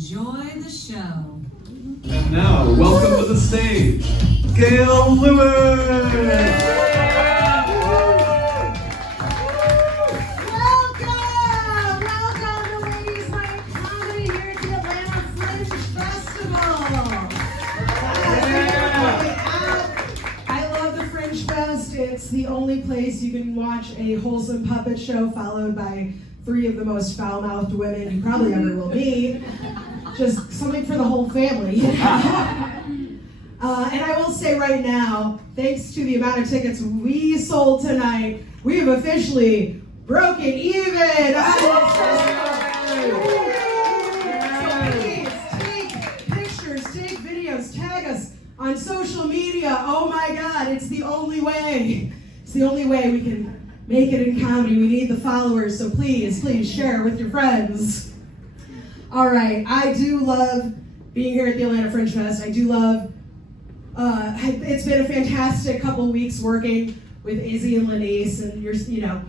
enjoy the show. And now, welcome to the stage, Gail Lewis! Welcome to Ladies Night Comedy here at the Atlanta Fringe Festival. I love the Fringe Fest. It's the only place you can watch a wholesome puppet show followed by 3 of the most foul-mouthed women you probably ever will meet. Just something for the whole family, you know? And I will say right now, thanks to the amount of tickets we sold tonight, we have officially broken even on this festival. So please take pictures, take videos, tag us on social media. Oh my God, it's the only way. It's the only way we can make it in comedy. We need the followers, so please share with your friends. All right, I do love being here at the Atlanta Fringe Fest. I do love, it's been a fantastic couple of weeks working with Izzy and Lanice, and you know,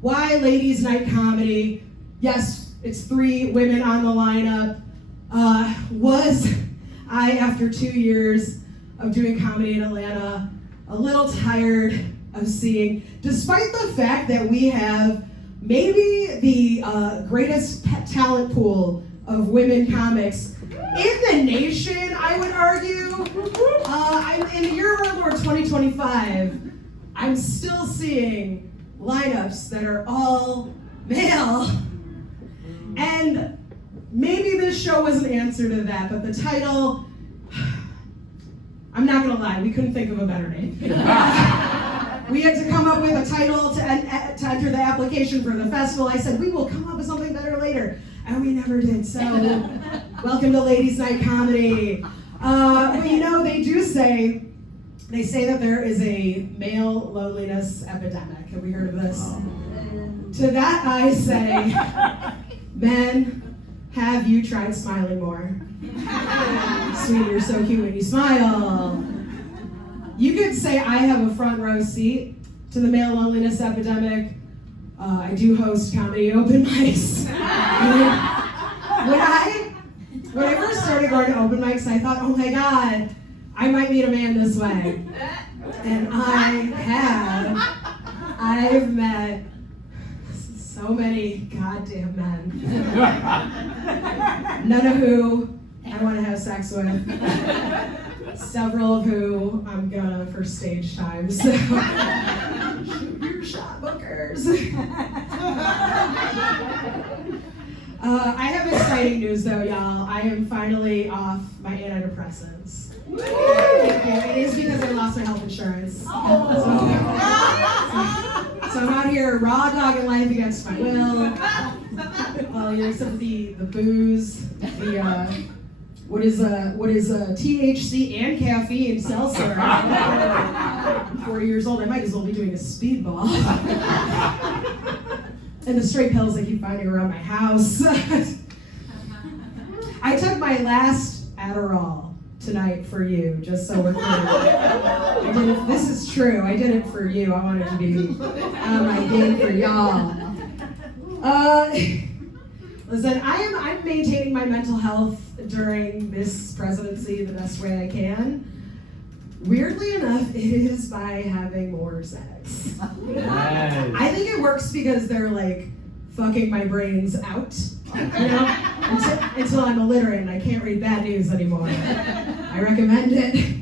why Ladies Night Comedy? Yes, it's 3 women on the lineup. Was I, after 2 years of doing comedy in Atlanta, a little tired of seeing, despite the fact that we have maybe the greatest talent pool of women comics in the nation, I would argue. In the year of our Lord 2025, I'm still seeing lineups that are all male. And maybe this show was an answer to that, but the title, I'm not gonna lie, we couldn't think of a better name. We had to come up with a title to enter the application for the festival. I said, we will come up with something better later. And we never did, so welcome to Ladies Night Comedy. But you know, they say that there is a male loneliness epidemic. Have we heard of this? To that I say, men, have you tried smiling more? Sweetie, you're so cute when you smile. You could say I have a front row seat to the male loneliness epidemic. I do host comedy open mics. When I first started going to open mics, I thought, oh my God, I might meet a man this way. And I've met so many goddamn men. None of who I want to have sex with. Several of who I'm gonna for stage time, so shoot your shot, bookers. I have exciting news though, y'all. I am finally off my antidepressants. It is because I lost my health insurance. So I'm out here raw dogging life against my will. Well, you know, except for the booze, what is THC and caffeine seltzer. I'm 40 years old. I might as well be doing a speedball. And the straight pills I keep finding around my house. I took my last Adderall tonight for you, just so we're clear. This is true. I did it for you. I wanted to be on my game for y'all. Listen, I'm maintaining my mental health during this presidency the best way I can. Weirdly enough, it is by having more sex. Nice. I think it works because they're like fucking my brains out, you know, until I'm illiterate and I can't read bad news anymore. I recommend it.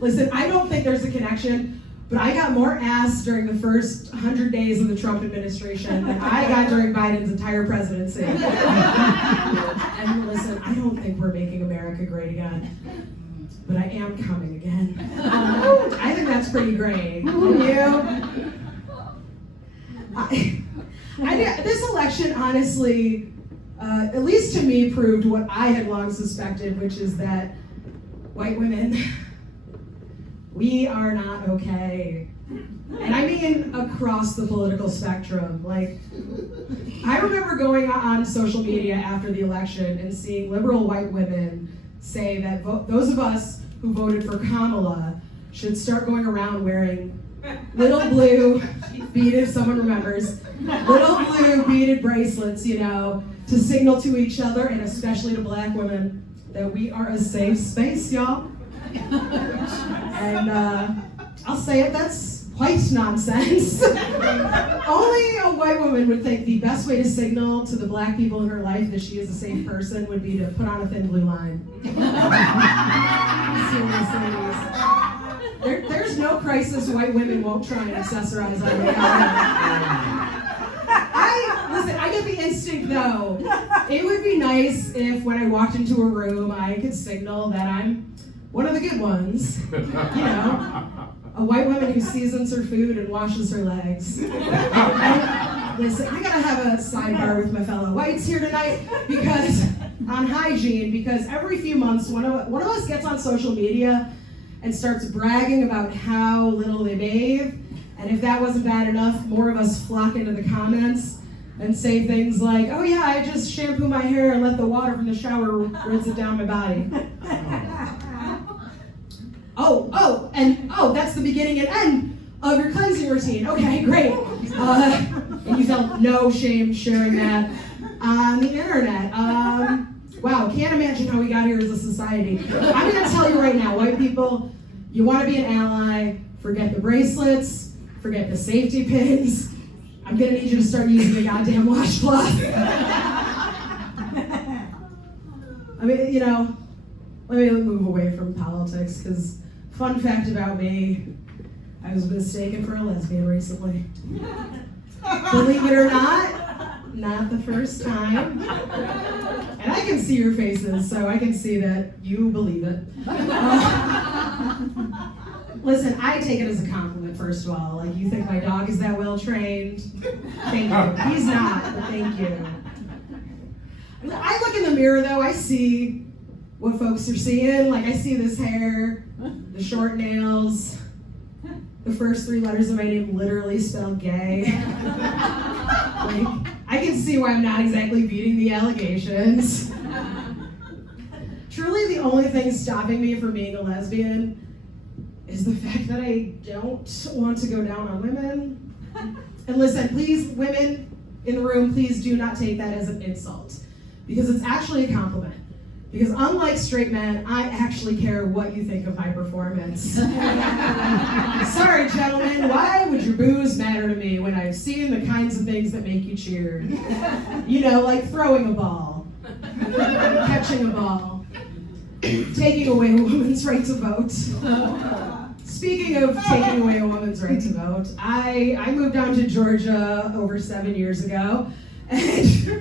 Listen, I don't think there's a connection, but I got more ass during the first 100 days of the Trump administration than I got during Biden's entire presidency. And listen, I don't think we're making America great again, but I am coming again. I think that's pretty great. You? This election, honestly, at least to me, proved what I had long suspected, which is that white women, we are not okay. And I mean across the political spectrum. Like, I remember going on social media after the election and seeing liberal white women say that those of us who voted for Kamala should start going around wearing little blue beaded, someone remembers, little blue beaded bracelets, you know, to signal to each other, and especially to black women, that we are a safe space, y'all. And I'll say it, that's white nonsense. Only a white woman would think the best way to signal to the black people in her life that she is a safe person would be to put on a thin blue line. Seriously. There's no crisis white women won't try and accessorize on me. I get the instinct though. It would be nice if when I walked into a room, I could signal that I'm one of the good ones. You know, a white woman who seasons her food and washes her legs. Listen, I gotta have a sidebar with my fellow whites here tonight because on hygiene, because every few months one of us gets on social media and starts bragging about how little they bathe, and if that wasn't bad enough, more of us flock into the comments and say things like, oh yeah, I just shampoo my hair and let the water from the shower rinse it down my body. Oh, that's the beginning and end of your cleansing routine. Okay, great. And you felt no shame sharing that on the internet. Wow, can't imagine how we got here as a society. I'm gonna tell you right now, white people, you wanna be an ally, forget the bracelets, forget the safety pins. I'm gonna need you to start using the goddamn washcloth. I mean, you know, let me move away from politics, because fun fact about me, I was mistaken for a lesbian recently. Believe it or not the first time. And I can see your faces, so I can see that you believe it. Listen, I take it as a compliment, first of all. Like, you think my dog is that well trained? Thank you. He's not, but thank you. I look in the mirror, though, I see what folks are seeing. Like, I see this hair, the short nails, the first 3 letters of my name literally spell gay. Like, I can see why I'm not exactly beating the allegations. Truly, the only thing stopping me from being a lesbian is the fact that I don't want to go down on women. And listen, please, women in the room, please do not take that as an insult, because it's actually a compliment. Because unlike straight men, I actually care what you think of my performance. Sorry, gentlemen, why would your booze matter to me when I've seen the kinds of things that make you cheer? You know, like throwing a ball, catching a ball, taking away a woman's right to vote. Speaking of taking away a woman's right to vote, I moved down to Georgia over 7 years ago. And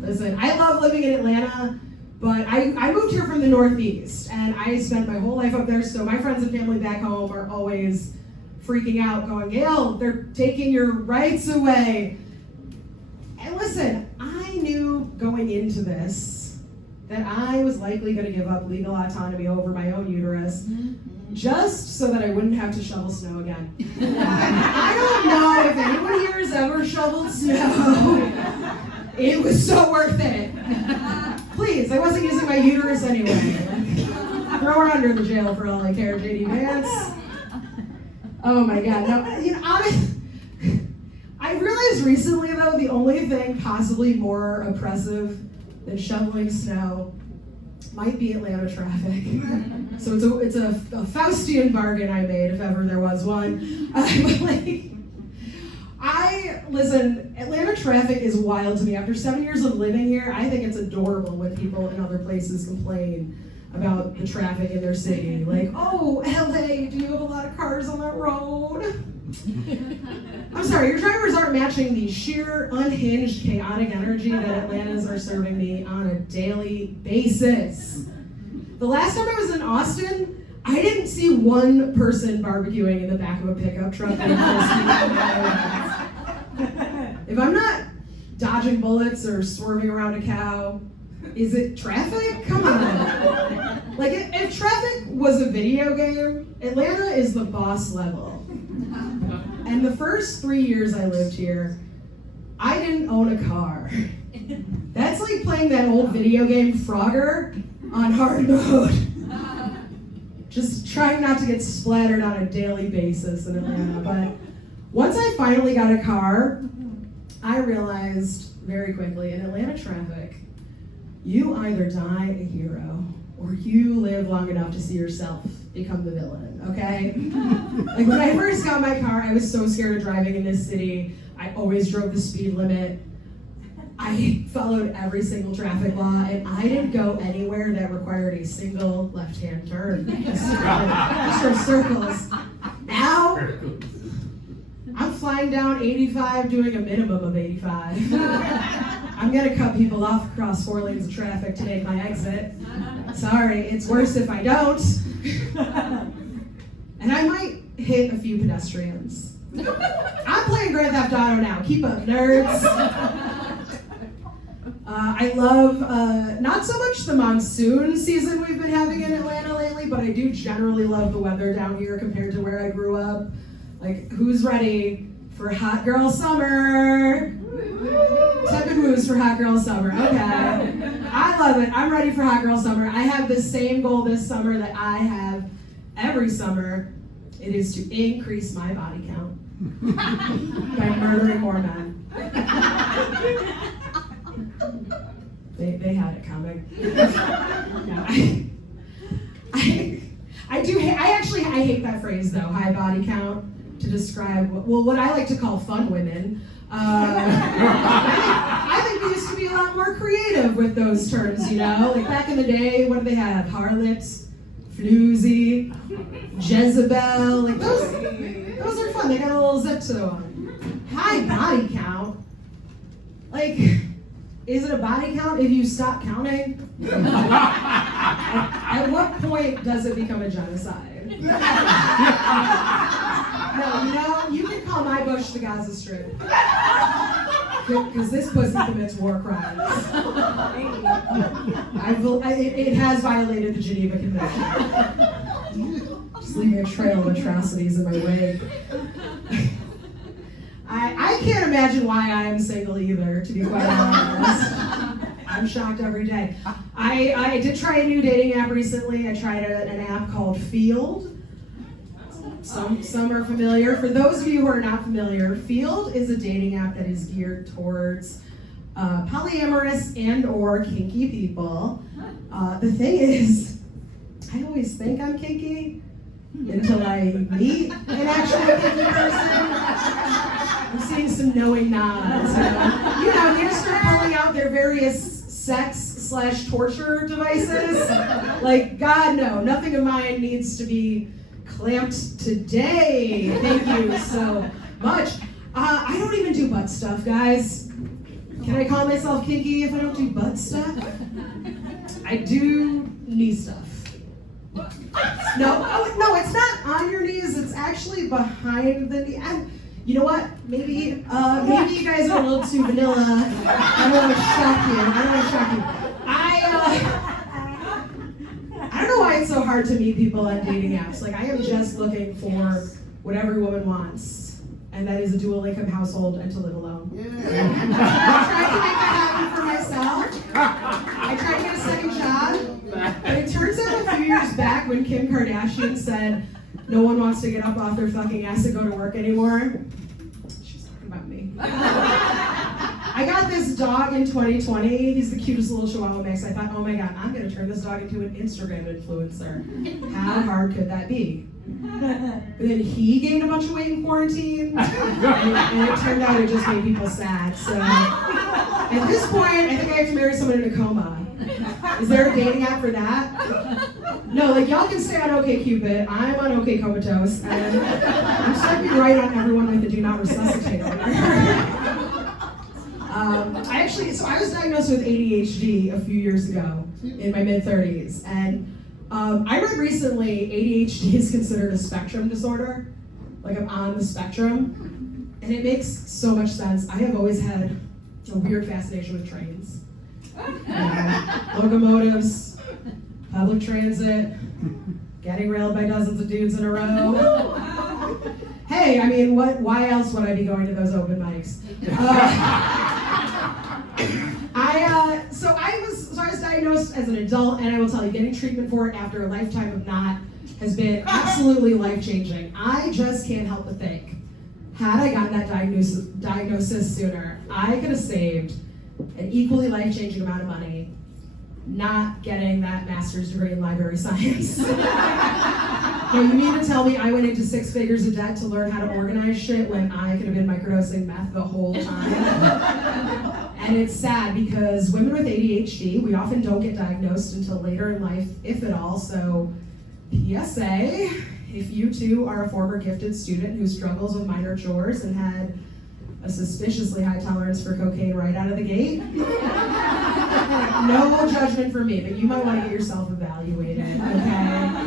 listen, I love living in Atlanta, but I moved here from the Northeast, and I spent my whole life up there, so my friends and family back home are always freaking out, going, Gail, they're taking your rights away. And listen, I knew going into this that I was likely going to give up legal autonomy over my own uterus, just so that I wouldn't have to shovel snow again. I don't know if anyone here has ever shoveled snow. It was so worth it. Please, I wasn't using my uterus anyway. Like, throw her under the jail for all I care, JD Vance. Oh my God. No, you know, I realized recently, though, the only thing possibly more oppressive than shoveling snow might be Atlanta traffic. So it's a Faustian bargain I made, if ever there was one. Listen, Atlanta traffic is wild to me. After 7 years of living here, I think it's adorable when people in other places complain about the traffic in their city. Like, oh, LA, do you have a lot of cars on that road? I'm sorry, your drivers aren't matching the sheer, unhinged, chaotic energy that Atlantans are serving me on a daily basis. The last time I was in Austin, I didn't see one person barbecuing in the back of a pickup truck. If I'm not dodging bullets or swerving around a cow, is it traffic? Come on. Like, if traffic was a video game, Atlanta is the boss level. And the first 3 years I lived here, I didn't own a car. That's like playing that old video game Frogger on hard mode. Just trying not to get splattered on a daily basis in Atlanta. But once I finally got a car, I realized very quickly. In Atlanta traffic, you either die a hero or you live long enough to see yourself become the villain, okay? Like when I first got my car, I was so scared of driving in this city. I always drove the speed limit. I followed every single traffic law, and I didn't go anywhere that required a single left-hand turn. Just for circles. Now, I'm flying down 85 doing a minimum of 85. I'm gonna cut people off across 4 lanes of traffic to make my exit. Sorry, it's worse if I don't. And I might hit a few pedestrians. I'm playing Grand Theft Auto now. Keep up, nerds. I love, not so much the monsoon season we've been having in Atlanta lately, but I do generally love the weather down here compared to where I grew up. Like, who's ready for hot girl summer? Tepid woos for hot girl summer, okay. I love it, I'm ready for hot girl summer. I have the same goal this summer that I have every summer. It is to increase my body count by murdering more men. They had it coming. I hate that phrase though, high body count, to describe what I like to call fun women. I think we used to be a lot more creative with those terms, you know? Like back in the day, what did they have? Harlot, floozy, Jezebel, like those are fun. They got a little zip to them. High body count? Like, is it a body count if you stop counting? At what point does it become a genocide? No, you know, you can call my bush the Gaza Strip. Because this pussy commits war crimes. It has violated the Geneva Convention. Just leaving a trail of atrocities in my wake. I can't imagine why I am single either, to be quite honest. I'm shocked every day. I did try a new dating app recently. I tried an app called Field. Some are familiar. For those of you who are not familiar, Field is a dating app that is geared towards polyamorous and or kinky people. The thing is, I always think I'm kinky until I meet an actual kinky person. I'm seeing some knowing nods. You know, they just start pulling out their various sex/torture devices. Like, God, no, nothing of mine needs to be clamped today. Thank you so much. I don't even do butt stuff, guys. Can I call myself kinky if I don't do butt stuff? I do knee stuff. No, it's not on your knees. It's actually behind the knee. You know what? Maybe you guys are a little too vanilla. I don't want to shock you. I don't know why it's so hard to meet people on dating apps. Like, I am just looking for what every woman wants, and that is a dual income household and to live alone. Yeah. I tried to make that happen for myself. I tried to get a second job, but it turns out a few years back when Kim Kardashian said no one wants to get up off their fucking ass and go to work anymore, she's talking about me. I got this dog in 2020. He's the cutest little Chihuahua mix. I thought, oh my God, I'm gonna turn this dog into an Instagram influencer. How hard could that be? But then he gained a bunch of weight in quarantine, and it turned out it just made people sad. So at this point, I think I have to marry someone in a coma. Is there a dating app for that? No, like y'all can stay on OkCupid. I'm on OK Comatose, and I'm swiping right on everyone with the do not resuscitate order. I was diagnosed with ADHD a few years ago in my mid-30s, and I read recently ADHD is considered a spectrum disorder. Like, I'm on the spectrum, and it makes so much sense. I have always had a weird fascination with trains. Locomotives, public transit, getting railed by dozens of dudes in a row. Hey, I mean, why else would I be going to those open mics? I was diagnosed as an adult, and I will tell you, getting treatment for it after a lifetime of not has been absolutely life-changing. I just can't help but think, had I gotten that diagnosis sooner, I could have saved an equally life-changing amount of money, not getting that master's degree in library science. No, you mean to tell me I went into 6 figures of debt to learn how to organize shit when I could have been microdosing meth the whole time? And it's sad because women with ADHD, we often don't get diagnosed until later in life, if at all. So, PSA, if you too are a former gifted student who struggles with minor chores and had a suspiciously high tolerance for cocaine right out of the gate, no judgment from me, but you might want to get yourself evaluated, okay?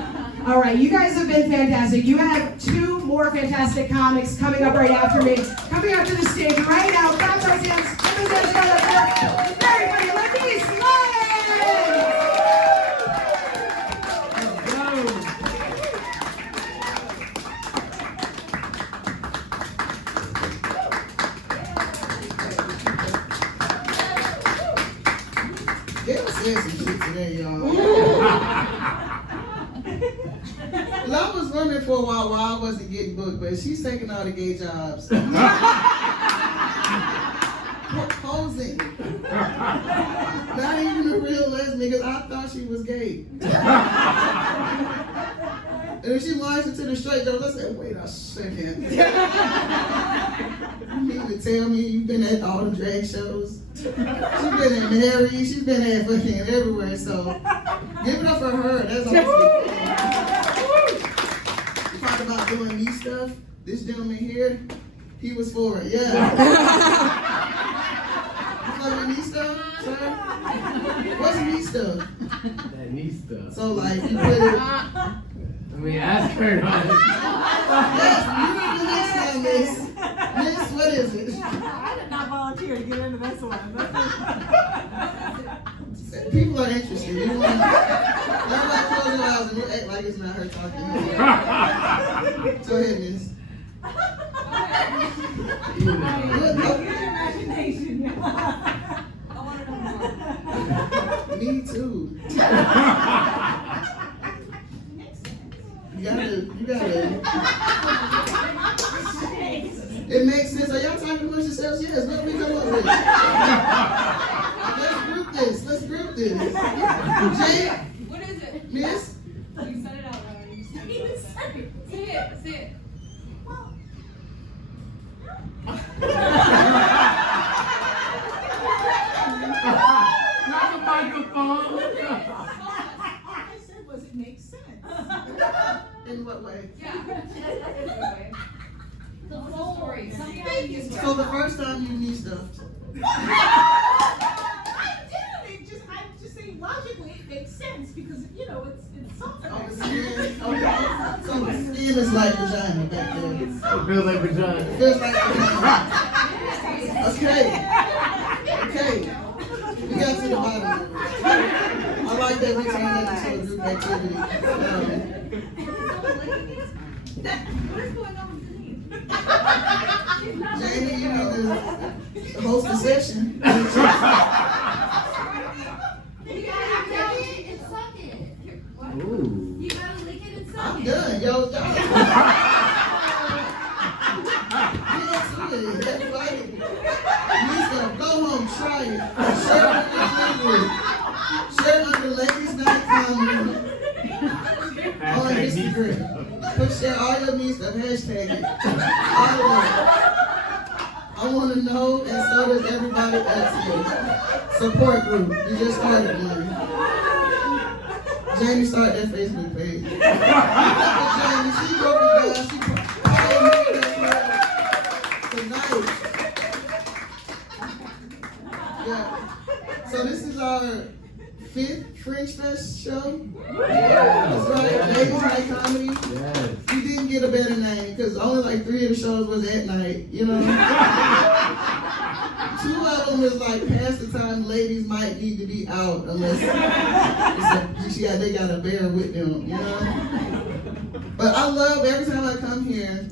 All right, you guys have been fantastic. You have 2 more fantastic comics coming up right after me. Coming up to the stage right now, clap those hands, put those hands together for very funny Lenise Gail said some shit today, y'all. Well, I was wondering for a while why I wasn't getting booked, but she's taking all the gay jobs. Proposing. Not even a real lesbian, because I thought she was gay. And if she launched into the straight jokes, I said, wait a second. You mean to tell me you've been at all the drag shows? She's been in Mary, she's been at fucking everywhere, so give it up for her. That's all. You talk about doing me stuff. This gentleman here, he was for it, yeah. You fucking me stuff, sir? What's me stuff? That knee stuff. So like you put it. Let me ask her. Yes, you need the next time, miss. Miss, what is it? I did not volunteer to get into this one. People are interested. You want everybody close your eyes and you act like it's not her talking. Go ahead, miss. Use your imagination. I want to know more. Me too. You gotta. It makes sense. Are y'all talking amongst yourselves? Yes, what we come up with? Let's group this. Jay? What is it? Miss? You said it out loud. You said it out loud. Say it. Say it. Not the microphone. I said, was it make sense? In what way? Yeah. The whole story. So the first time you need stuff. I didn't. I'm just saying logically it makes sense because it's something. Oh, the skin. Okay. So the skin is like vagina back there. It feels like vagina. It feels like vagina. Okay. We got to the bottom of it. I like that we turned that into a group activity. What is going on with the Jamie, you need to host the session. You gotta lick it and suck it. What? Ooh. You gotta lick it and suck I'm it. done, yo. Get into it. Everybody. Lisa, go home, try it. Share it on the Ladies Night Comedy on Instagram. Share all your me stuff, hashtag it. All of it. I want to know, and so does everybody else here. Support group. We just started one. Jamie started that Facebook page. Jamie, she broke it down. She tonight. Yeah. So this is our 5th Fringe Fest show. That's right. Ladies Night Comedy. Yes. We didn't get a better name because only like 3 of the shows was at night, you know? 2 of them is like past the time ladies might need to be out unless they gotta bear with them, you know? But I love every time I come here,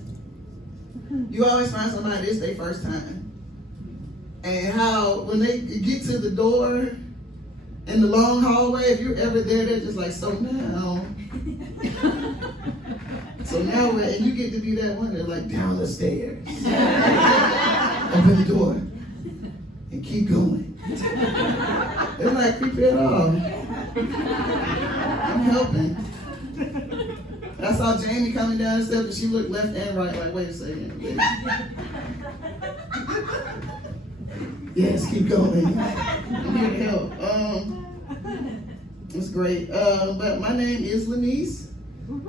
you always find somebody this their first time. And how when they get to the door in the long hallway, if you're ever there, they're just like, so now and you get to be that one, they're like, down the stairs. Open the door and keep going. It's not creepy at all. I'm helping. I saw Jamie coming down the steps and she looked left and right like, wait a second. Yes, keep going. I'm here to help. It's great. But my name is Lanice.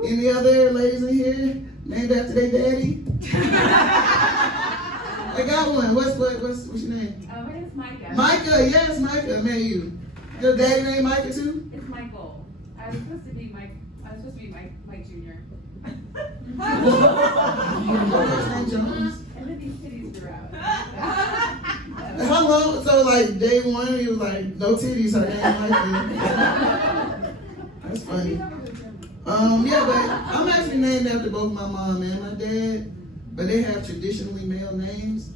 Any other ladies in here named after their daddy? I got one. What's your name? My name is Micah. Micah, yes, Micah. Man, you. Your daddy named Micah too? It's Michael. I was supposed to be Mike Jr. What's name Jones? And then these titties grew out. How long? So like day one, he was like, no titties, her name Micah. That's funny. Yeah, but I'm actually named after both my mom and my dad, but they have traditionally male names.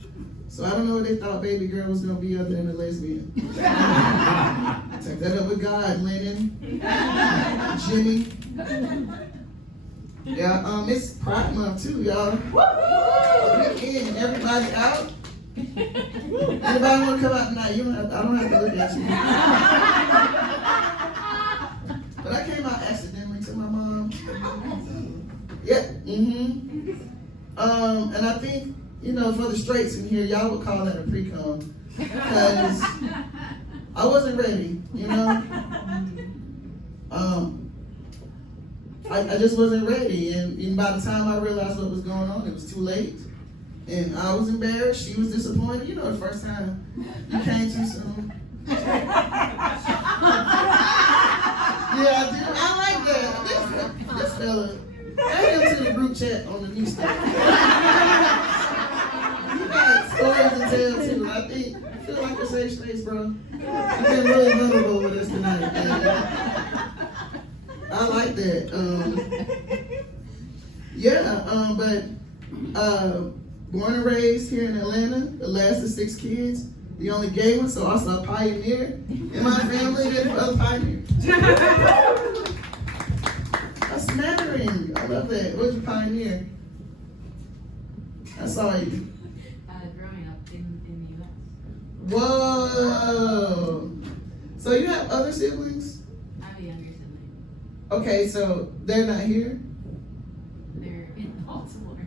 So I don't know what they thought baby girl was gonna be other than a lesbian. Take that up with God, Lennon, Jimmy. Yeah, it's Pride Month too, y'all. Weekend, everybody out. Anybody want to come out tonight? I don't have to look at you. But I came out accidentally to my mom. Yeah, and I think, for the straights in here, y'all would call that a pre-cum. Because I wasn't ready, I just wasn't ready. And by the time I realized what was going on, it was too late. And I was embarrassed, she was disappointed. The first time you came too soon. Yeah, I do. I like that. This fella, add him to the group chat on the new stuff. You got stories to tell too. I feel like a safe space, bro. You've been really vulnerable with us tonight. I like that. Born and raised here in Atlanta, the last of 6 kids, the only gay one, so also a pioneer in my family. There's other pioneers. A smattering. I love that. What's your pioneer? I saw you. Growing up in the U.S. Whoa. So you have other siblings? I have a younger sibling. Okay, so they're not here? They're in Baltimore.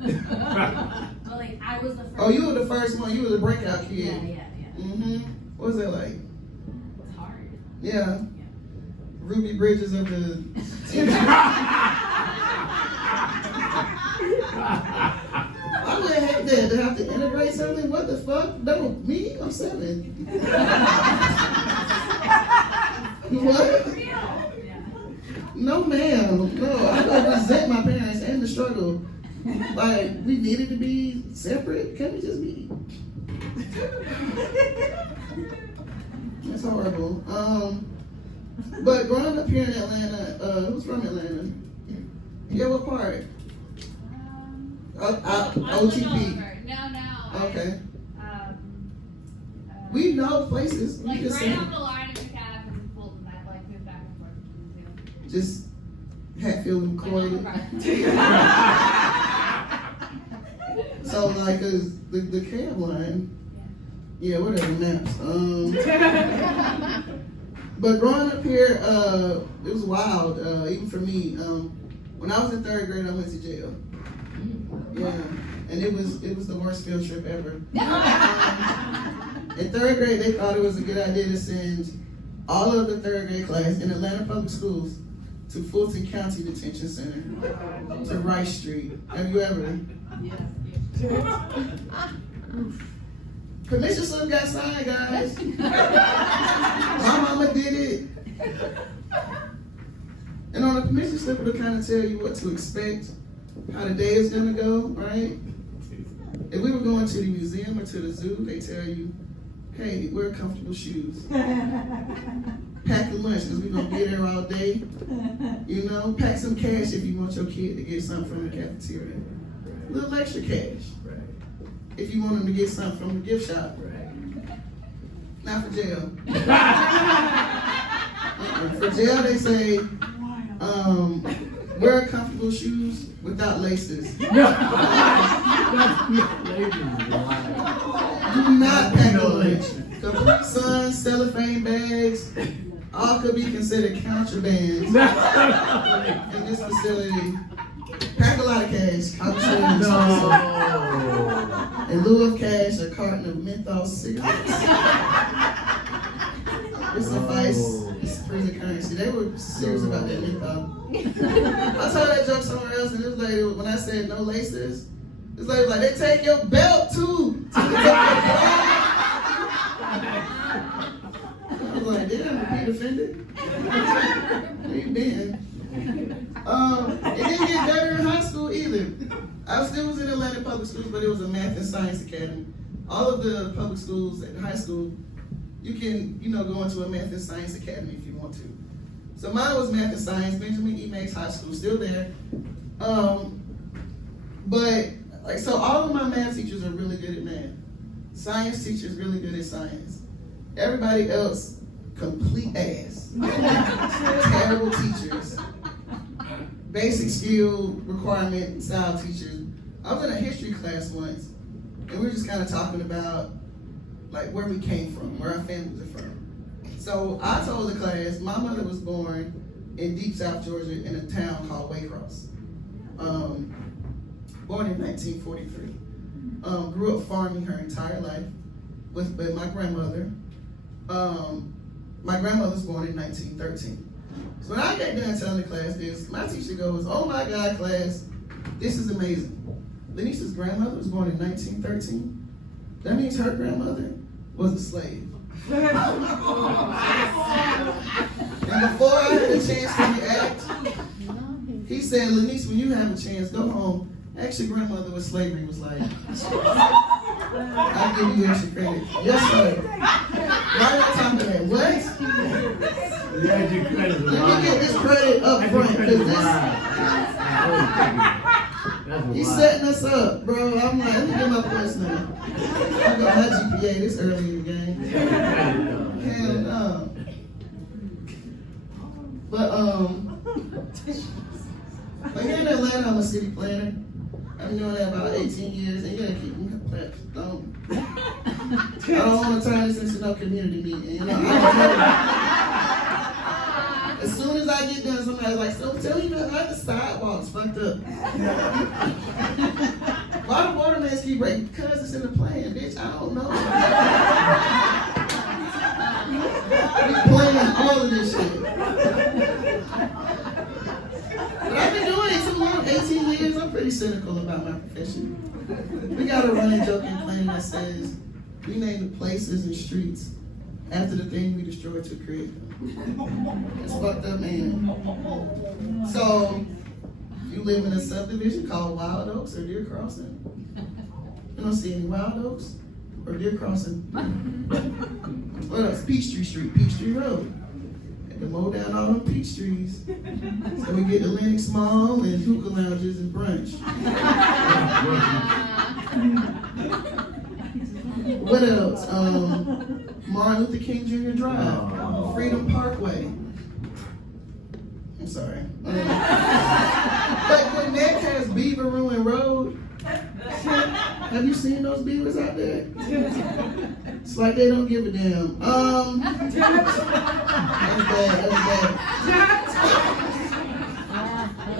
Well, I was the first. Oh, you were the first one. You were the breakout kid. Yeah. What was that like? It's hard. Yeah. Ruby Bridges of the. I would hate that to have to integrate something. What the fuck? No, me? I'm 7. What? Yeah. No, ma'am. No, I would resent my parents and the struggle. Like, we needed to be separate. Can't we just be? That's horrible. But growing up here in Atlanta, who's from Atlanta? Yeah, what part? OTP. No. Okay. We know places. We Like just right say, off the line of McCabe and Fulton, I moved back and forth between just Hatfield and the McCoy. So like, the cab line. Yeah, whatever maps. But growing up here, it was wild. Even for me. When I was in 3rd grade, I went to jail. Yeah, and it was the worst field trip ever. In 3rd grade, they thought it was a good idea to send all of the 3rd grade class in Atlanta Public Schools to Fulton County Detention Center, to Rice Street. Have you ever? Yes. Permission slip got signed, guys. My mama did it. And on the permission slip, it'll kind of tell you what to expect, how the day is gonna go, right? If we were going to the museum or to the zoo, they tell you, hey, wear comfortable shoes. Pack a lunch, because we're gonna be there all day. Pack some cash if you want your kid to get something from the cafeteria. A little extra cash. If you want them to get something from the gift shop. Not for jail. For jail, they say, wear comfortable shoes without laces. Do not pack a lunch. Capri Suns, cellophane bags, all could be considered contraband in this facility. Pack a lot of cash. I'm sure in lieu of cash, a carton of menthol cigarettes. It's a vice. It's prison currency. They were serious about that menthol. I told that joke somewhere else, and this lady, when I said no laces, this lady was like, they take your belt too. I was like, damn, repeat offended. Where you been? It didn't get better in high school either. I still was in Atlanta public schools, but it was a math and science academy. All of the public schools in high school, you can, go into a math and science academy if you want to. So mine was math and science, Benjamin E. Meigs High School, still there. So all of my math teachers are really good at math. Science teachers really good at science. Everybody else, complete ass. Terrible teachers. Basic skill requirement style teachers. I was in a history class once, and we were just kind of talking about like where we came from, where our families are from. So I told the class, my mother was born in deep South Georgia in a town called Waycross. Born in 1943. Grew up farming her entire life with my grandmother. My grandmother was born in 1913. So when I get done telling the class this, my teacher goes, oh my God, class, this is amazing. Lenice's grandmother was born in 1913. That means her grandmother was a slave. And before I had a chance to react, he said, Lenice, when you have a chance, go home. Ask your grandmother what slavery was like. I'll give you extra credit. Yes, sir. Right on top of that. What? Let me get this credit up front, because he's setting us up, bro. I'm like, let me get my points now. I got my GPA this early in the game. Hell no. But here in Atlanta, I'm a city planner. I've been doing that about 18 years, and you gotta keep me don't. I don't want to turn this into no community meeting. As soon as I get done, somebody's like, so tell me about the sidewalks fucked up. Why the waterman's keep breaking? Because it's in the plan, bitch. I don't know. We planning all of this shit. But I've been doing it too long, 18 years. I'm pretty cynical about my profession. We got a running joke in planning that says, we name the places and streets after the thing we destroyed to create them. It's fucked up, man. So, you live in a subdivision called Wild Oaks or Deer Crossing. You don't see any Wild Oaks or Deer Crossing. What else? Peachtree Street, Peachtree Road. Had to mow down all them peach trees. So we get the Lennox Mall and hookah lounges and brunch. What else? Martin Luther King Jr. Drive, Freedom Parkway. I'm sorry. But Gwinnett has Beaver Ruin Road. Have you seen those beavers out there? It's like they don't give a damn. That was bad.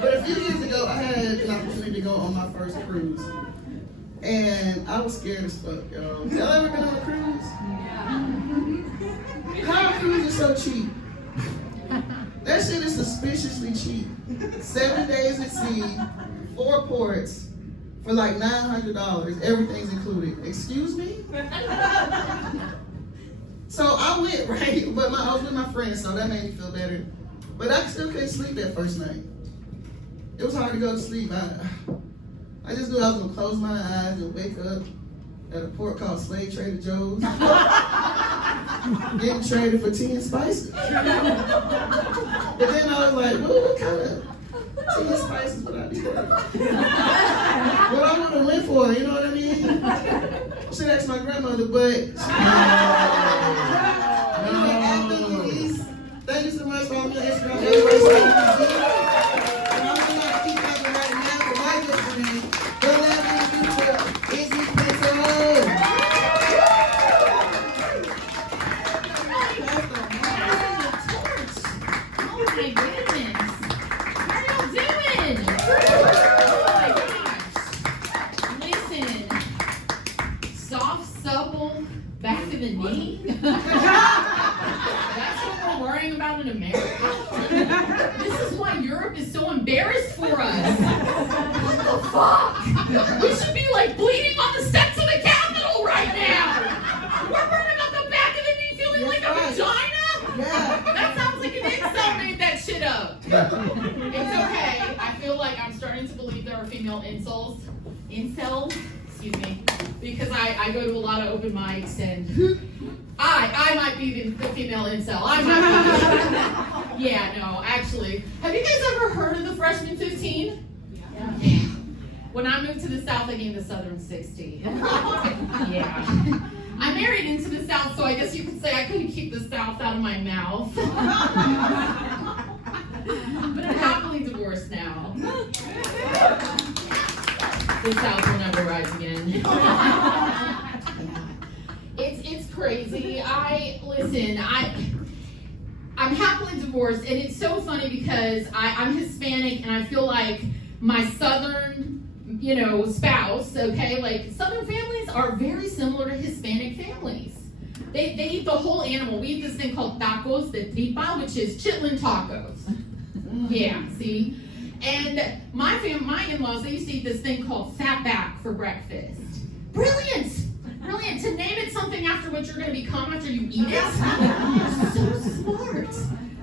But a few years ago, I had an opportunity to go on my first cruise. And I was scared as fuck, y'all. Y'all ever been on a cruise? How are cruises so cheap? That shit is suspiciously cheap. 7 days at sea, 4 ports, for like $900. Everything's included. Excuse me? So I went, right? But I was with my friends, so that made me feel better. But I still couldn't sleep that first night. It was hard to go to sleep. I just knew I was gonna close my eyes and wake up at a port called Slave Trader Joe's, getting traded for tea and spices. But then I was like, well, what kind of tea and spices would I be wearing? What I would have went for, you know what I mean? I should ask my grandmother, but thank you so much for all my Instagram. my goodness. How are y'all doing? Oh my gosh. Listen, soft, supple, back to the knee. That's what we're worrying about in America. This is why Europe is so embarrassed for us. What the fuck? We should be like bleeding on the steps of the Capitol right now. We're worried about the back of the knee feeling like a vagina? Yeah. That sounds like an incel made that shit up. It's okay. I feel like I'm starting to believe there are female incels, excuse me, because I go to a lot of open mics and I might be the female incel. I might be. Yeah, no, actually. Have you guys ever heard of the Freshman 15? Yeah. When I moved to the South, I gained the Southern 60. Yeah. I married into the South, so I guess you could say I couldn't keep the South out of my mouth. But I'm happily divorced now. The South will never rise again. It's crazy. I'm happily divorced, and it's so funny because I'm Hispanic, and I feel like my Southern, spouse, okay, like Southern families are very similar to Hispanic families. They eat the whole animal. We eat this thing called tacos de tripa, which is chitlin tacos. Yeah, see? And my in-laws, they used to eat this thing called fatback for breakfast. Brilliant! Brilliant. To name it something after what you're going to become after you eat it. So smart.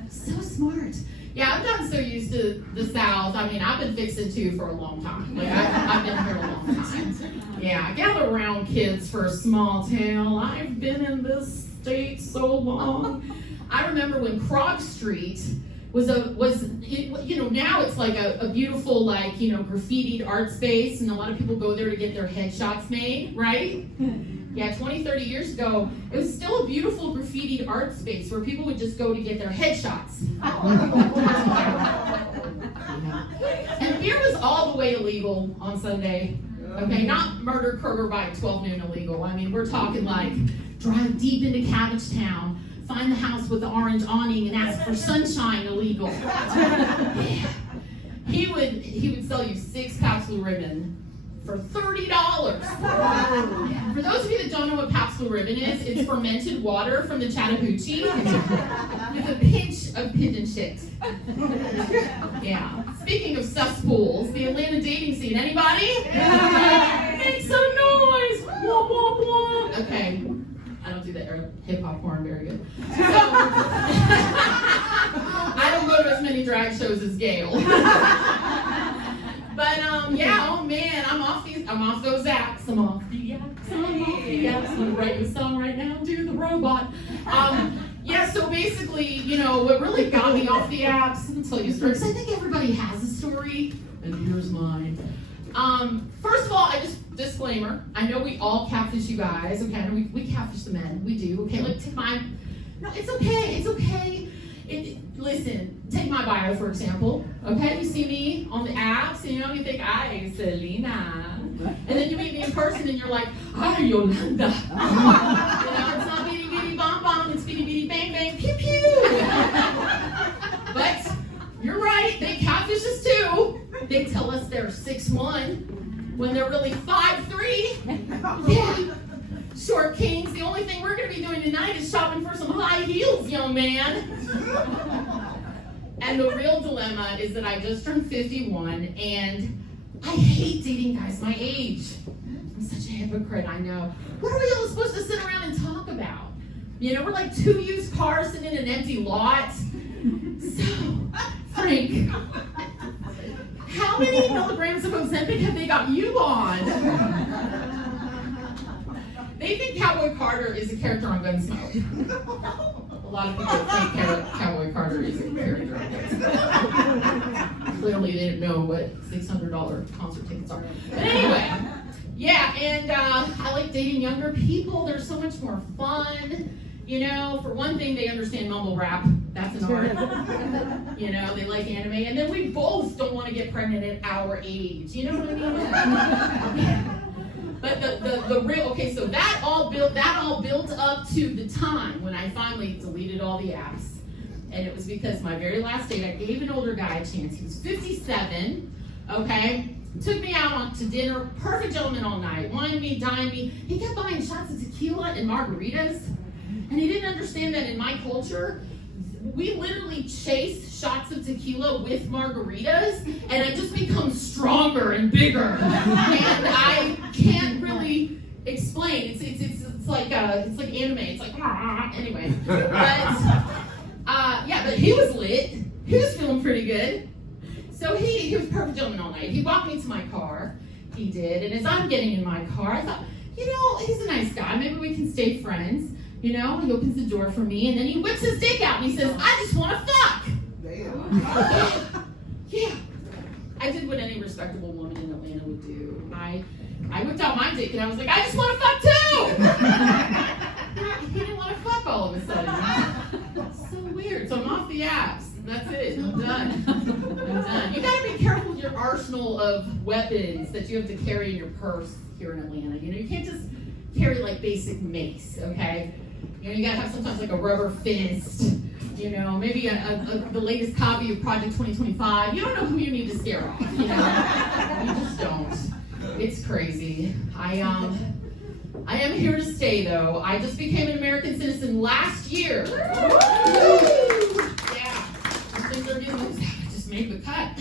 So smart. Yeah, I've gotten so used to the South. I mean, I've been fixing too for a long time. Like, I've been here a long time. Yeah, I gather around kids for a small town. I've been in this state so long. I remember when Krog Street now it's like a beautiful, graffitied art space, and a lot of people go there to get their headshots made, right? Yeah, 20, 30 years ago, it was still a beautiful graffitied art space where people would just go to get their headshots. And beer was all the way illegal on Sunday. Okay, not murder Kroger by 12 noon illegal. I mean, we're talking like drive deep into Cabbagetown, find the house with the orange awning and ask for sunshine illegal. Yeah. He would sell you 6 Pabst Blue Ribbon for $30. For those of you that don't know what Pabst Blue Ribbon is, it's fermented water from the Chattahoochee with a pinch of pigeon shit. Yeah. Speaking of cesspools, the Atlanta dating scene. Anybody? Make some noise! Wah, wah, wah. Okay. I don't do the hip hop porn very good. So, I don't go to as many drag shows as Gail. But oh man, I'm off those apps. I'm off the apps. I'm gonna write a song right now. Do the robot. So basically, what really got me off the apps, I'm gonna tell you a story, because I think everybody has a story, and here's mine. First of all, disclaimer, I know we all catfish you guys, okay? We catfish the men, we do, okay? Like, no, it's okay. Listen, take my bio, for example, okay? You see me on the apps, and you think, hi, Selena. And then you meet me in person, and you're like, hi, Yolanda. It's not bitty bitty bomb bomb, it's bitty bitty bang bang pew pew. But you're right, they catfish us too. They tell us they're 6'1", when they're really 5'3". Yeah. Short kings, the only thing we're going to be doing tonight is shopping for some high heels, young man. And the real dilemma is that I just turned 51, and I hate dating guys my age. I'm such a hypocrite, I know. What are we all supposed to sit around and talk about? We're like 2 used cars sitting in an empty lot. So, Frank, how many milligrams of Ozempic have they got you on? They think Cowboy Carter is a character on Gunsmoke. A lot of people think Cowboy Carter is a character on Gunsmoke. Clearly they didn't know what $600 concert tickets are. But anyway, yeah, and I like dating younger people. They're so much more fun. For one thing, they understand mumble rap. That's an art. They like anime. And then we both don't want to get pregnant at our age. You know what I mean? But the real, okay, so that all built up to the time when I finally deleted all the apps. And it was because my very last date, I gave an older guy a chance. He was 57, okay? Took me out to dinner, perfect gentleman all night, wined me, dined me. He kept buying shots of tequila and margaritas. And he didn't understand that in my culture, we literally chase shots of tequila with margaritas, and I just become stronger and bigger. And I can't really explain. It's like anime. It's like anyway. But he was lit. He was feeling pretty good. So he was a perfect gentleman all night. He walked me to my car. He did. And as I'm getting in my car, I thought, he's a nice guy. Maybe we can stay friends. He opens the door for me, and then he whips his dick out, and he says, I just want to fuck. Damn. Yeah. I did what any respectable woman in Atlanta would do. I whipped out my dick, and I was like, I just want to fuck too. He didn't want to fuck all of a sudden. So weird. So I'm off the apps. That's it. I'm done. You gotta be careful with your arsenal of weapons that you have to carry in your purse here in Atlanta. You can't just carry like basic mace, okay? You gotta have sometimes like a rubber fist, maybe the latest copy of Project 2025. You don't know who you need to scare off, You just don't. It's crazy. I am here to stay though. I just became an American citizen last year. Yeah. Things are getting loose. I just made the cut.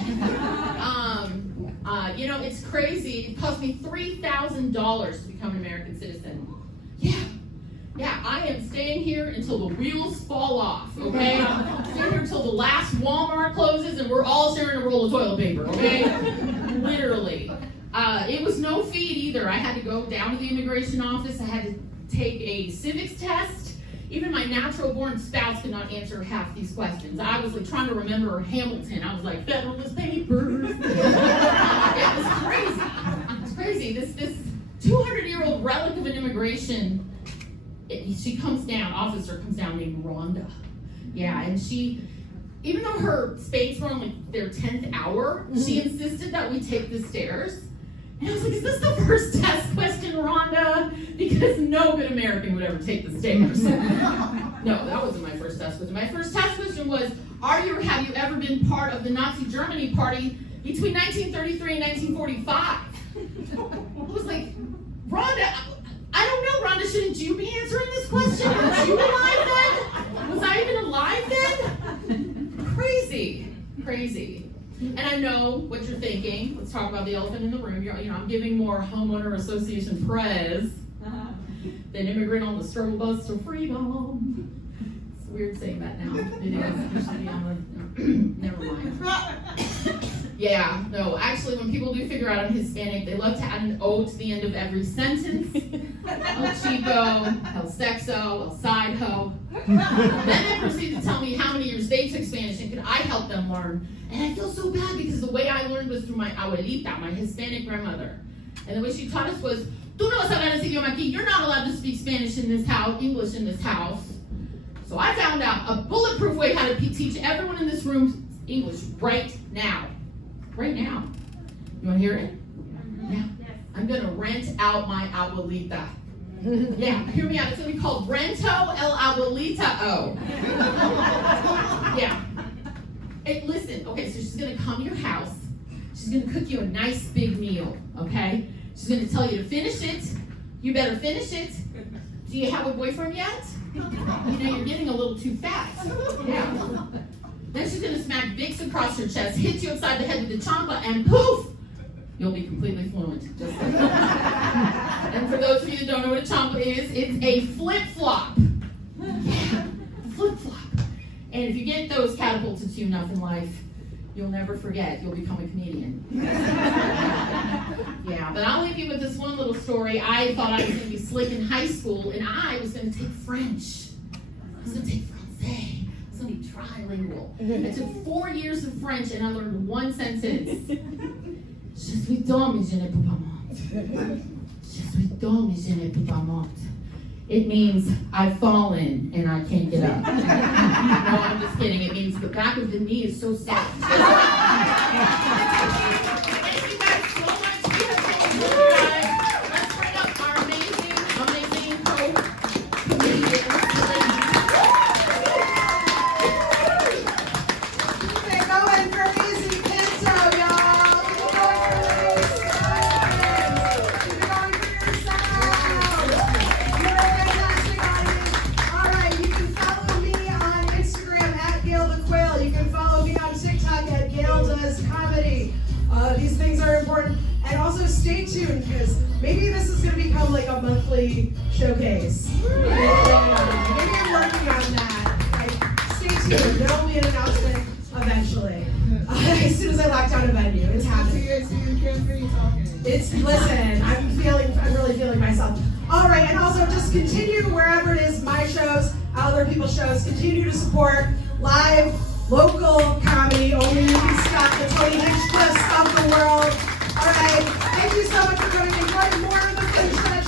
It's crazy. It cost me $3,000 to become an American citizen. Yeah, I am staying here until the wheels fall off, okay? I'm staying here until the last Walmart closes and we're all sharing a roll of toilet paper, okay? Literally. It was no feat either. I had to go down to the immigration office. I had to take a civics test. Even my natural-born spouse could not answer half these questions. I was like trying to remember Hamilton. I was like, Federalist Papers. It was crazy. It's crazy. This 200-year-old relic of an immigration, officer comes down named Rhonda. Yeah, and she, even though her spades were on like their 10th hour, she insisted that we take the stairs. And I was like, is this the first test question, Rhonda? Because no good American would ever take the stairs. No, that wasn't my first test question. My first test question was, have you ever been part of the Nazi Germany party between 1933 and 1945? I was like, Rhonda, I don't know, Rhonda, shouldn't you be answering this question? Were you alive then? Was I even alive then? Crazy. And I know what you're thinking. Let's talk about the elephant in the room. I'm giving more homeowner association prez than immigrant on the struggle bus to freedom. It's weird saying that now. It is. You should be on the, never mind. Yeah, no, actually when people do figure out I'm Hispanic, they love to add an O to the end of every sentence. El Chico, El Sexo, El Side Ho. Then they proceed to tell me how many years they took Spanish and could I help them learn. And I feel so bad because the way I learned was through my abuelita, my Hispanic grandmother. And the way she taught us was, tú no vas a hablar ese idioma aquí. You're not allowed to speak Spanish in this house, English in this house. So I found out a bulletproof way how to teach everyone in this room English right now. Right now. You want to hear it? Yeah. I'm going to rent out my abuelita. Yeah, hear me out. It's going to be called Rento El Abuelita-O. Yeah. Hey, listen, okay, so she's going to come to your house. She's going to cook you a nice big meal, okay? She's going to tell you to finish it. You better finish it. Do you have a boyfriend yet? You're getting a little too fast. Yeah. Then she's going to smack Vicks across your chest, hit you upside the head with the chancla, and poof! You'll be completely fluent. Just like that. And for those of you that don't know what a chancla is, it's a flip-flop. Yeah, a flip-flop. And if you get those catapulted to you enough in life, you'll never forget. You'll become a comedian. Yeah, but I'll leave you with this one little story. I thought I was going to be slick in high school, and I was going to take French. I was going to take Francais. I was going to be trilingual. I took 4 years of French, and I learned one sentence. Je suis d'homme et je ne peux pas monter. Je suis d'homme et je ne peux pas monter. It means I've fallen and I can't get up. No, I'm just kidding. It means the back of the knee is so soft. Thank you guys so much. We have so much fun, guys. Let's bring up our amazing co-comedians. stay tuned because maybe this is going to become like a monthly showcase. Yeah, maybe I'm working on that. Stay tuned. There will be an announcement eventually. As soon as I lock down a venue, it's happening. Listen, I'm really feeling myself. All right, and also just continue wherever it is, my shows, other people's shows, continue to support live, local comedy, only you can stop the Tony Hinchcliffes of the world. All right, thank you so much for coming. Enjoy more of the Fringe Fest.